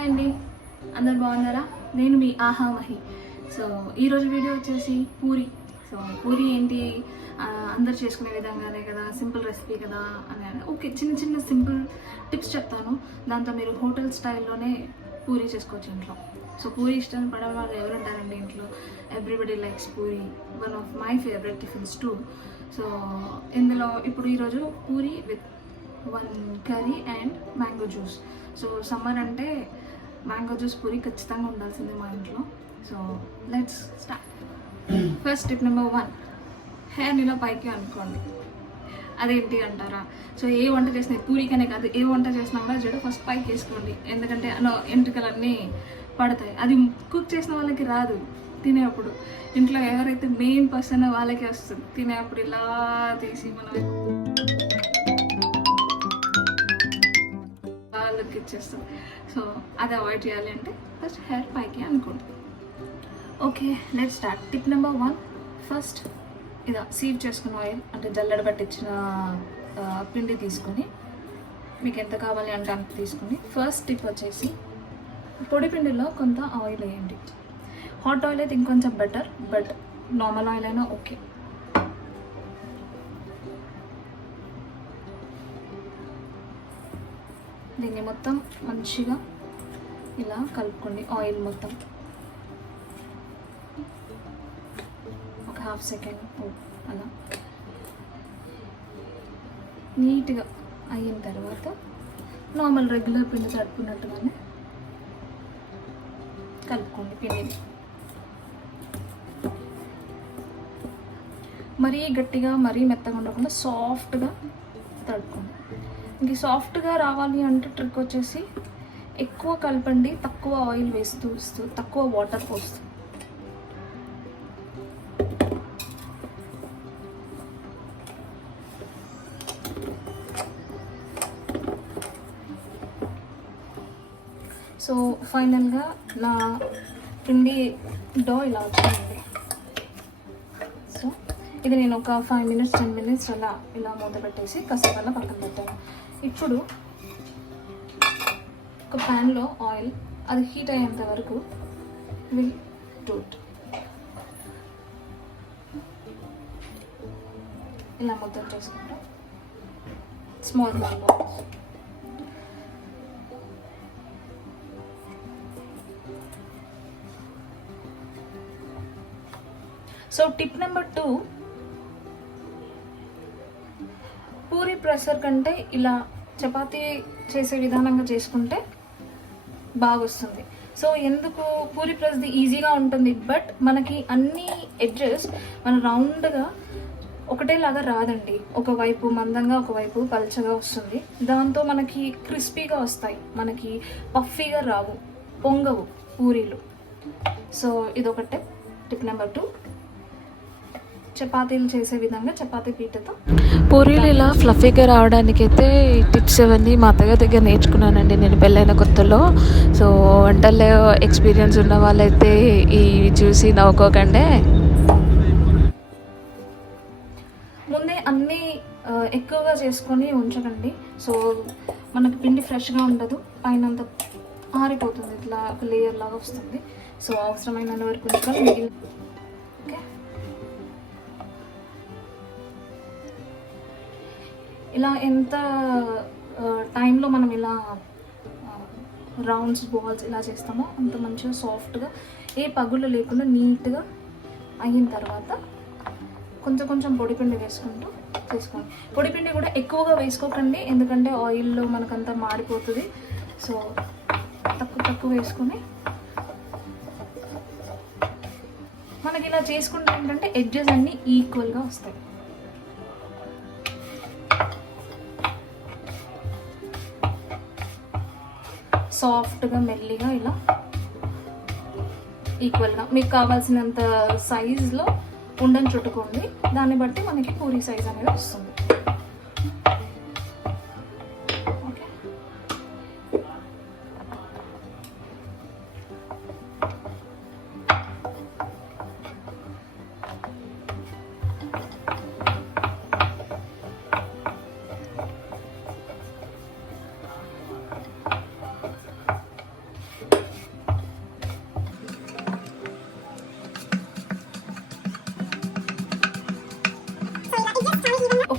Hi అండి, అందరు బాగున్నారా? నేను మీ ఆహా మహి. సో ఈరోజు వీడియో వచ్చేసి పూరి. సో పూరి ఏంటి, అందరు చేసుకునే విధంగానే కదా, సింపుల్ రెసిపీ కదా అని ఓకే, చిన్న చిన్న సింపుల్ టిప్స్ చెప్తాను. దాంతో మీరు హోటల్ స్టైల్లోనే పూరి చేసుకోవచ్చు ఇంట్లో. సో పూరి ఇష్టం పడే వాళ్ళు ఎవరు ఉంటారండి ఇంట్లో? Everybody likes puri, one of my favourite tiffins two. So ఇందులో ఇప్పుడు ఈరోజు puri with 1 curry and mango juice. So summer అంటే మ్యాంగో జ్యూస్ పూరి ఖచ్చితంగా ఉండాల్సిందే మా ఇంట్లో. So let's start. First tip number 1, హెయిర్ని ఇలా పైకి అనుకోండి. అదేంటి అంటారా? సో ఏ వంట చేసినా, పూరికనే కాదు, ఏ వంట చేసినా కూడా జడ ఫస్ట్ పైకి వేసుకోండి. ఎందుకంటే ఎంట్రుకలన్నీ పడతాయి. అది కుక్ చేసిన వాళ్ళకి రాదు, తినేప్పుడు. ఇంట్లో ఎవరైతే మెయిన్ పర్సన్ వాళ్ళకే వస్తుంది. తినేప్పుడు ఇలా తీసి మనం లుక్ ఇచ్చేస్తాం. సో అది అవాయిడ్ చేయాలి అంటే ఫస్ట్ హెయిర్ పైకి అనుకోండి. Okay, let's start. Tip number 1, first ఇదా సీవ్ చేసుకున్న ఆయిల్, అంటే జల్లెడ పట్టించిన పిండి తీసుకొని, మీకు ఎంత కావాలి అంటే అంత తీసుకొని, ఫస్ట్ టిప్ వచ్చేసి పొడి పిండిలో కొంత ఆయిల్ వేయండి. హాట్ ఆయిల్ అయితే ఇంకొంచెం బెటర్, బట్ నార్మల్ ఆయిల్ అయినా ఓకే. దీన్ని మొత్తం మంచిగా ఇలా కలుపుకోండి. ఆయిల్ మొత్తం ఒక హాఫ్ సెకండ్ అలా నీట్గా అయిన తర్వాత నార్మల్ రెగ్యులర్ పిండి తడుపుకున్నట్టుగానే కలుపుకోండి పిండిని. మరీ గట్టిగా మరీ మెత్తగా ఉండకుండా సాఫ్ట్గా తడుపుకోండి. ఇంక సాఫ్ట్గా రావాలి అంటే ట్రిక్ వచ్చేసి ఎక్కువ కలపండి, తక్కువ ఆయిల్ వేస్తూ తక్కువ వాటర్ పోస్తూ. సో ఫైనల్గా నా పిండి డో ఇలా వచ్చింది. సో ఇది నేను ఒక 5 minutes 10 minutes అలా ఇలా మూత పెట్టేసి కాసేపల్లా పక్కన పెట్టాను. ఇప్పుడు ఒక ప్యాన్లో ఆయిల్, అది హీట్ అయ్యేంత వరకు విల్ డూ ఇట్. ఇలా మొత్తం చేసుకుంటాం small balls. So tip number 2, puri pressure కంటే ఇలా చపాతీ చేసే విధానంగా చేసుకుంటే బాగా వస్తుంది. సో ఎందుకు పూరి ప్రెస్ది ఈజీగా ఉంటుంది, బట్ మనకి అన్ని ఎడ్జెస్ మన రౌండ్గా ఒకటేలాగా రాదండి. ఒకవైపు మందంగా ఒకవైపు పల్చగా వస్తుంది. దాంతో మనకి క్రిస్పీగా వస్తాయి, మనకి పఫీగా రావు, పొంగవు పూరీలు. సో ఇదొకటే టిప్ నెంబర్ 2, చపాతీలు చేసే విధంగా చపాతీ పీటతో పూరీలు ఇలా ఫ్లఫీగా రావడానికి అయితే ఈ టిప్స్ అవన్నీ మా అత్తగారి దగ్గర నేర్చుకున్నానండి నేను పెళ్ళైన కొత్తలో. సో వంటల్లో ఎక్స్పీరియన్స్ ఉన్న వాళ్ళైతే ఇవి చూసి నవ్వుకోకండి. ముందే అన్నీ ఎక్కువగా చేసుకొని ఉంచకండి. సో మనకి పిండి ఫ్రెష్గా ఉండదు, పైన అంతా ఆరిపోతుంది, ఇట్లా ఒక లేయర్ లాగా వస్తుంది. సో అవసరమైన వరకు ఉంచుకొని మిగిలిన ఓకే. ఇలా ఎంత టైంలో మనం ఇలా రౌండ్స్ బాల్స్ ఇలా చేస్తామో అంత మంచిగా సాఫ్ట్గా, ఏ పగుళ్ళు లేకుండా నీట్గా అయిన తర్వాత కొంచెం కొంచెం పొడిపిండి వేసుకుంటూ చేసుకోండి. పొడిపిండి కూడా ఎక్కువగా వేసుకోకండి, ఎందుకంటే ఆయిల్లో మనకంతా మాడిపోతుంది. సో తక్కువ వేసుకొని మనకి ఇలా చేసుకుంటే ఏంటంటే ఎడ్జెస్ అన్నీ ఈక్వల్గా వస్తాయి. సాఫ్ట్గా మెల్లిగా ఇలా ఈక్వల్గా మీకు కావాల్సినంత సైజులో ఉండని చుట్టుకోండి. దాన్ని బట్టి మనకి పూరి సైజ్ అనేది వస్తుంది. ఓకే,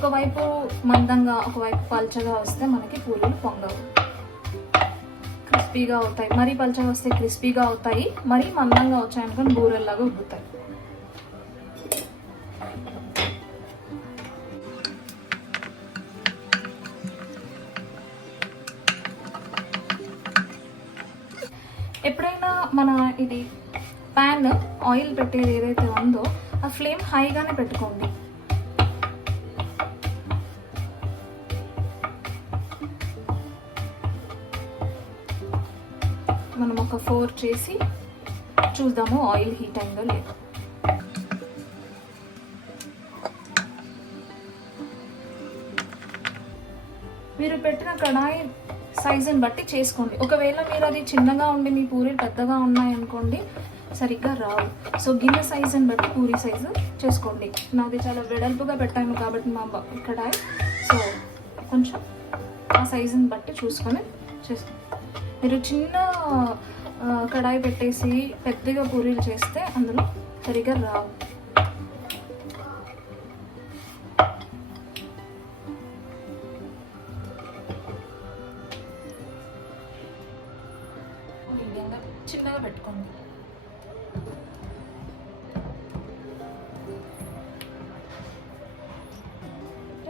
ఒకవైపు మందంగా ఒకవైపు పల్చగా వస్తే మనకి పూరీలు పొంగవు, క్రిస్పీగా అవుతాయి. మరీ పల్చగా వస్తే క్రిస్పీగా అవుతాయి, మరీ మందంగా వచ్చాయనుకొని బూరెల్లాగా ఉబ్బుతాయి. ఎప్పుడైనా మన ఇది ప్యాన్ ఆయిల్ పెట్టేది ఏదైతే ఉందో ఆ ఫ్లేమ్ హైగానే పెట్టుకోండి. మనం ఒక 4 చేసి చూద్దాము ఆయిల్ హీట్ అయిందో లేదో. మీరు పెట్టిన కడాయి సైజుని బట్టి చేసుకోండి. ఒకవేళ మీరు అది చిన్నగా ఉండి మీ పూరీలు పెద్దగా ఉన్నాయనుకోండి సరిగ్గా రావు. సో గిన్నె సైజుని బట్టి పూరీ సైజు చేసుకోండి. నాది చాలా వెడల్పుగా పెట్టాను కాబట్టి మా కడాయి, సో కొంచెం ఆ సైజుని బట్టి చూసుకొని చేసుకోండి. మీరు చిన్న కడాయి పెట్టేసి పెద్దగా పూరీలు చేస్తే అందులో సరిగ్గా రావు. మీడియంగా చిన్నగా పెట్టుకోండి.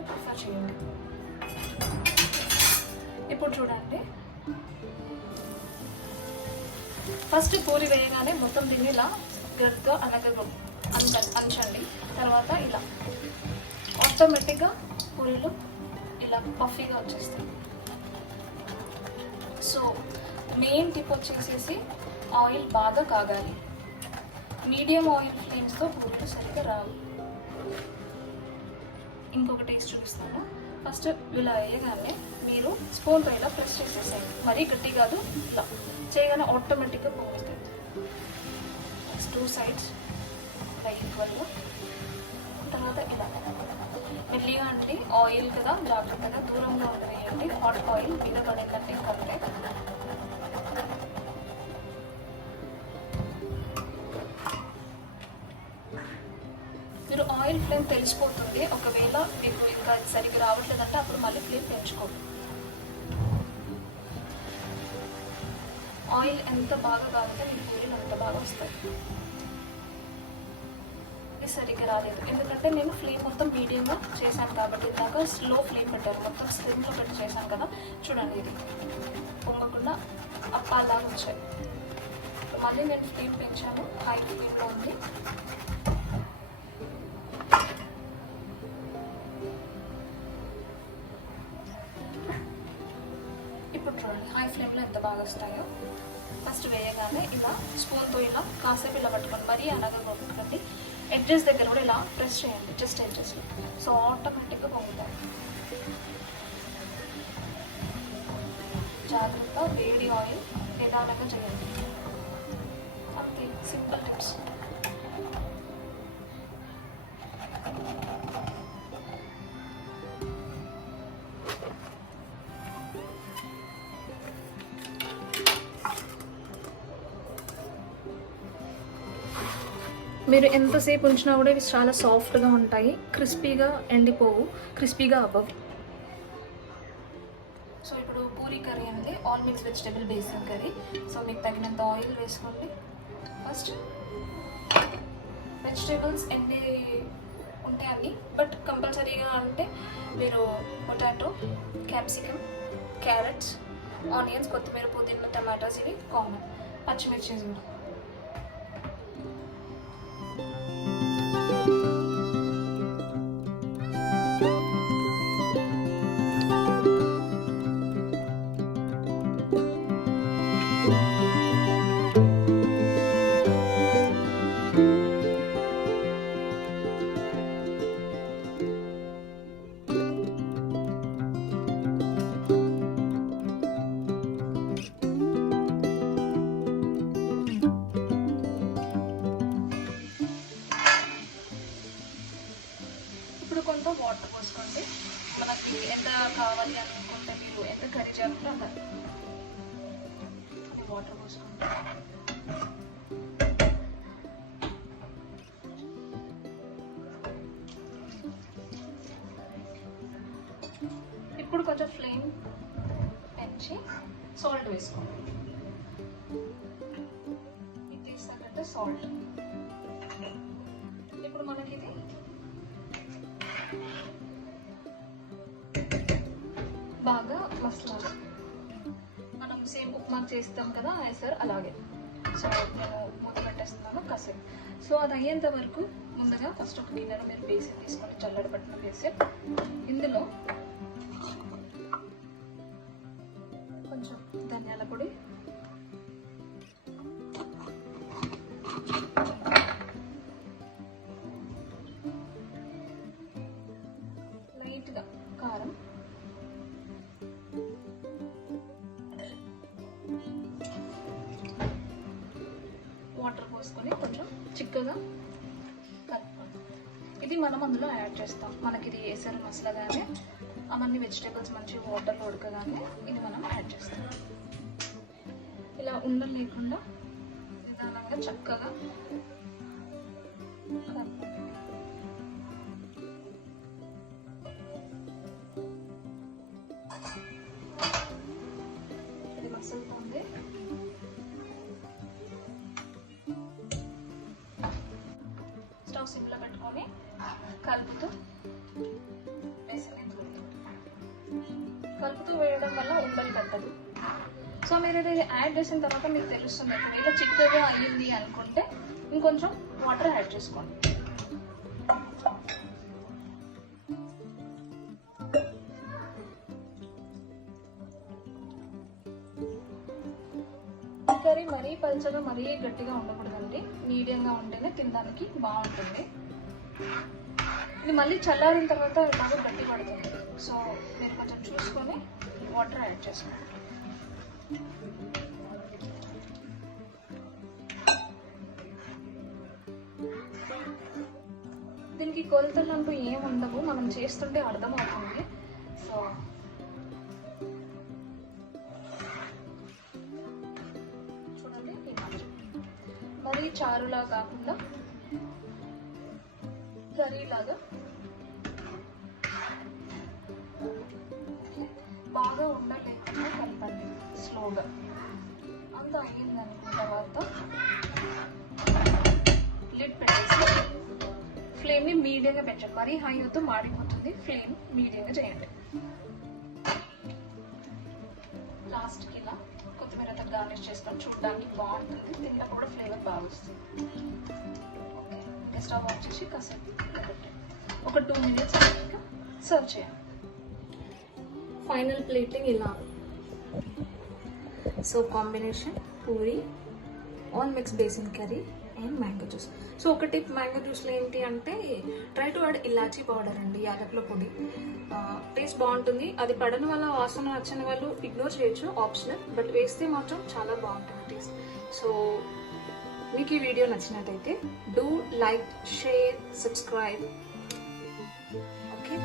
ప్రిఫర్ చేయండి. ఇప్పుడు చూడండి, ఫస్ట్ పూరి వేయగానే మొత్తం దీన్ని ఇలా గట్టిగా అంచండి. తర్వాత ఇలా ఆటోమేటిక్గా పూరీలు ఇలా పఫీగా వచ్చేస్తాయి. సో మెయిన్ టిప్ వచ్చేసేసి ఆయిల్ బాగా కాగాలి. మీడియం ఆయిల్ ఫ్లేమ్స్తో పూరీలు సరిగ్గా రావు. ఇంకొక టేస్ట్ చూపిస్తాను. ఫస్ట్ ఇలా వేయగానే మీరు స్పూన్తో ఇలా ప్రెస్ చేసేసేయండి. మరీ గట్టి కాదు, ఇలా చేయగానే ఆటోమేటిక్గా పొంగుతుంది. 2 sides ఇలా ఈక్వల్గా. తర్వాత ఇలా మెల్లిగా అండి, ఆయిల్ కదా జాగ్రత్తగా దూరంగా ఉండవేయండి. హాట్ ఆయిల్ మీద పడేకంటే కంటే. మీరు ఆయిల్ ఫ్లేమ్ తెలిసిపోతుంది. ఒకవేళ మీకు ఇంకా సరిగ్గా రావట్లేదంటే అప్పుడు మళ్ళీ ఫ్లేమ్ పెంచుకోండి. ఆయిల్ ఎంత బాగా కాగితే మీకు పూరీలు అంత బాగా వస్తాయి. ఇది సరిగ్గా రాలేదు ఎందుకంటే నేను ఫ్లేమ్ మొత్తం మీడియంగా చేశాను కాబట్టి. ఇందాక స్లో ఫ్లేమ్ పెట్టారు, మొత్తం స్లిమ్లో పెట్టి చేశాను కదా. చూడండి, ఇది పొంగకుండా అప్పాలాగా వచ్చాయి. మళ్ళీ నేను ఫ్లేమ్ పెంచాను, హై ఫ్లేమ్లో ఉంది. ఇప్పుడు చూడండి హై ఫ్లేమ్లో ఎంత బాగా వస్తాయో. ఫస్ట్ వేయగానే ఇలా స్పూన్తో ఇలా కాసేపు ఇలా పట్టుకోండి, మరీ అనగా కొట్టుకోండి. ఎడ్జెస్ దగ్గర కూడా ఇలా ప్రెస్ చేయండి, జస్ట్ ఎడ్జెస్లో. సో ఆటోమేటిక్గా పొంగుతాయి. జాగ్రత్త, వేడి ఆయిల్ నిదానంగా చేయండి. అంతే, సింపుల్ టిప్స్. మీరు ఎంతసేపు ఉంచినా కూడా ఇవి చాలా సాఫ్ట్గా ఉంటాయి, క్రిస్పీగా ఎండిపోవు, క్రిస్పీగా అవ్వవు. సో ఇప్పుడు పూరీ కర్రీ అనేది all mix vegetable basin curry. So మీకు తగినంత ఆయిల్ వేసుకోండి. ఫస్ట్ వెజిటేబుల్స్ ఎన్ని ఉంటే అన్ని, బట్ కంపల్సరీగా అంటే మీరు పొటాటో, క్యాప్సికమ్, క్యారెట్స్, ఆనియన్స్, కొత్తిమీర, పుదీనా, టమాటాస్ ఇవి కామన్. పచ్చిమిర్చి కూడా. ఇప్పుడు కొంత వాటర్ పోసుకోండి. మనకి ఎంత కావాలి అనుకుంటే మీరు ఎంత కర్రీ చేయాలంటే అంత వాటర్ పోసుకోండి. సాల్ట్ వేసుకోండి. ఇది తీసినట్టు సాల్ట్. ఇప్పుడు మనకి ఇది బాగా మసలాలి. మనం సేమ్ ఉప్మా చేస్తాం కదా సార్, అలాగే. సో నేను మూత పెట్టేస్తున్నాను కాసేపు. సో అది అయ్యేంత వరకు ముందుగా ఫస్ట్ ఒక గిన్నెలో మీరు బేసిన్ తీసుకొని చల్లడి పట్టిన బేసిన్, ఇందులో కొంచెం ధనియాల పొడి, లైట్గా కారం, వాటర్ పోసుకొని కొంచెం చిక్కగా కలుపుకోండి. ఇది మనం అందులో యాడ్ చేస్తాం. మనకి ఇది ఎసరు మసలగానే అవన్నీ వెజిటేబుల్స్ మంచిగా వాటర్లో ఉడకగానే ఇది మనం యాడ్ చేస్తాం. ఇలా ఉండలు లేకుండా నిదానంగా చక్కగా కలుపుకోండి. ఇది మసులుతుంది. స్టవ్ సిమ్లో పెట్టుకొని కలుపుతూ వేయడం వల్ల ఉండలు కట్టదు. సో మీరు ఇది యాడ్ చేసిన తర్వాత మీకు తెలుస్తుంది. ఒకవేళ చిక్కగా అయ్యింది అనుకుంటే ఇంకొంచెం వాటర్ యాడ్ చేసుకోండి. కర్రీ మరీ పల్చగా మరీ గట్టిగా ఉండకూడదండి, మీడియంగా ఉంటేనే తినడానికి బాగుంటుంది. ఇది మళ్ళీ చల్లారిన తర్వాత బాగా గట్టి పడుతుంది. సో మీరు కొంచెం చూసుకొని వాటర్ యాడ్ చేసుకోండి. దీనికి కొలతలు అంటూ ఏం ఉండవు, మనం చేస్తుంటే అర్థమవుతుంది. సో చూడండి, మరీ చారులా కాకుండా కర్రీలాగా బాగా ఉండలేకుండా కలపండి స్లోగా. అంత అయ్యిందనుకున్న తర్వాత లిడ్ పెట్టేసి ఫ్లేమ్ని మీడియంగా పెట్టండి. మరీ హై అవుతూ మాడిపోతుంది. ఫ్లేమ్ మీడియంగా చేయండి. లాస్ట్కి ఇలా కొత్తిమీరతో గార్నిష్ చేసుకొని చూడడానికి బాగుంటుంది, తిన్నప్పుడు కూడా ఫ్లేవర్ బాగా వస్తుంది. ఓకే, స్టవ్ ఆఫ్ చేసి కాసేపు పెట్టండి. ఒక 2 minutes సర్వ్ చేయండి. ఫైనల్ ప్లేటింగ్ ఇలా. So combination puri, on mix basin curry and mango juice. So ఒక టిప్ మ్యాంగో జ్యూస్లో ఏంటి అంటే try to add elaichi powder అండి, యాలకుల పొడి. టేస్ట్ బాగుంటుంది. అది పడని వల్ల, వాసన నచ్చని వాళ్ళు ఇగ్నోర్ చేయొచ్చు, ఆప్షనల్. బట్ వేస్తే మాత్రం చాలా బాగుంటుంది టేస్ట్. సో మీకు ఈ వీడియో నచ్చినట్టయితే do like, share, subscribe. Okay.